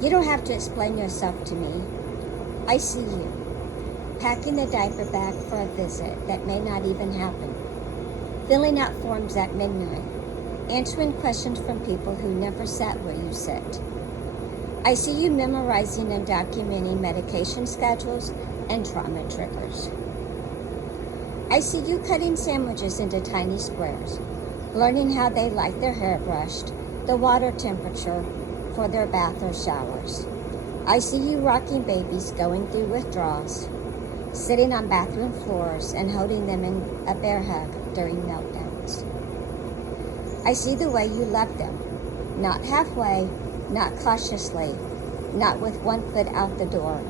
You don't have to explain yourself to me. I see you, packing the diaper bag for a visit that may not even happen, filling out forms at midnight, answering questions from people who never sat where you sit. I see you memorizing and documenting medication schedules and trauma triggers. I see you cutting sandwiches into tiny squares, learning how they like their hair brushed, the water temperature for their bath or showers. I see you rocking babies going through withdrawals, sitting on bathroom floors and holding them in a bear hug during meltdowns. I see the way you love them, not halfway, not cautiously, not with one foot out the door,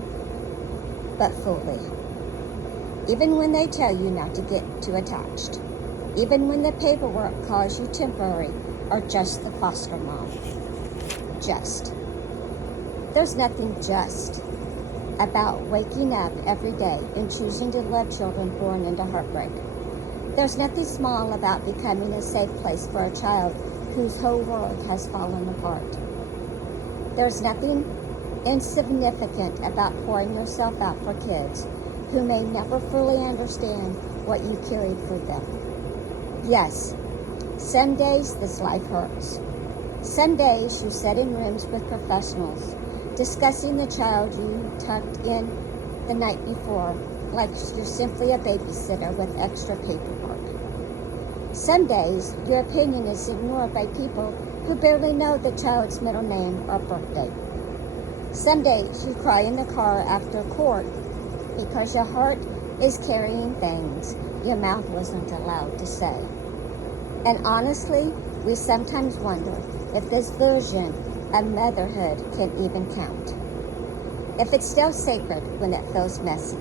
but fully. Even when they tell you not to get too attached, even when the paperwork calls you temporary or just the foster mom. Just. There's nothing just about waking up every day and choosing to love children born into heartbreak. There's nothing small about becoming a safe place for a child whose whole world has fallen apart. There's nothing insignificant about pouring yourself out for kids who may never fully understand what you carried for them. Yes, some days this life hurts. Some days you sit in rooms with professionals discussing the child you tucked in the night before like you're simply a babysitter with extra paperwork. Some days your opinion is ignored by people who barely know the child's middle name or birthday. Some days you cry in the car after court because your heart is carrying things your mouth wasn't allowed to say. And honestly, we sometimes wonder if this version of motherhood can even count. If it's still sacred when it feels messy.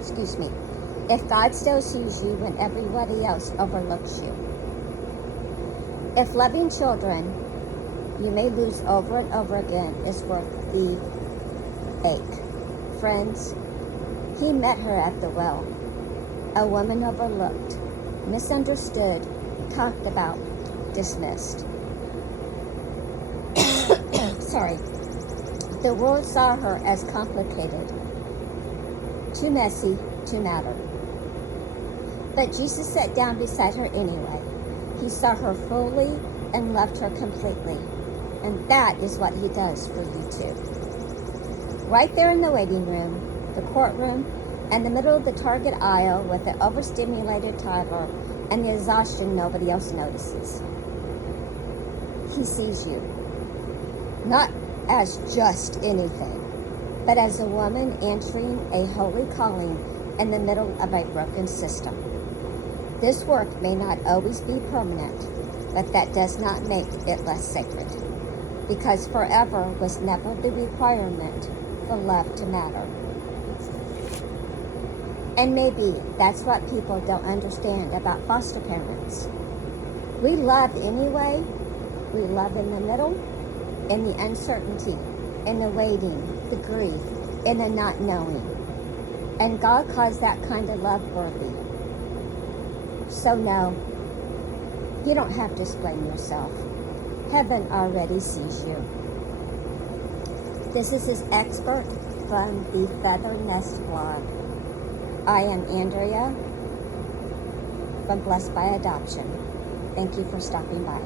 Excuse me. If God still sees you when everybody else overlooks you. If loving children you may lose over and over again is worth the ache. Friends, he met her at the well. A woman overlooked, misunderstood, talked about, dismissed. Sorry. The world saw her as complicated, too messy to matter. But Jesus sat down beside her anyway. He saw her fully and loved her completely. And that is what he does for you too. Right there in the waiting room, the courtroom, and the middle of the Target aisle with the overstimulated toddler and the exhaustion nobody else notices. He sees you, not as just anything, but as a woman answering a holy calling in the middle of a broken system. This work may not always be permanent, but that does not make it less sacred, because forever was never the requirement for love to matter. And maybe that's what people don't understand about foster parents. We love anyway. We love in the middle, in the uncertainty, in the waiting, the grief, in the not knowing. And God calls that kind of love worthy. So no, you don't have to explain yourself. Heaven already sees you. This is his expert from the Feather Nest blog. I am Andrea from Blessed by Adoption. Thank you for stopping by.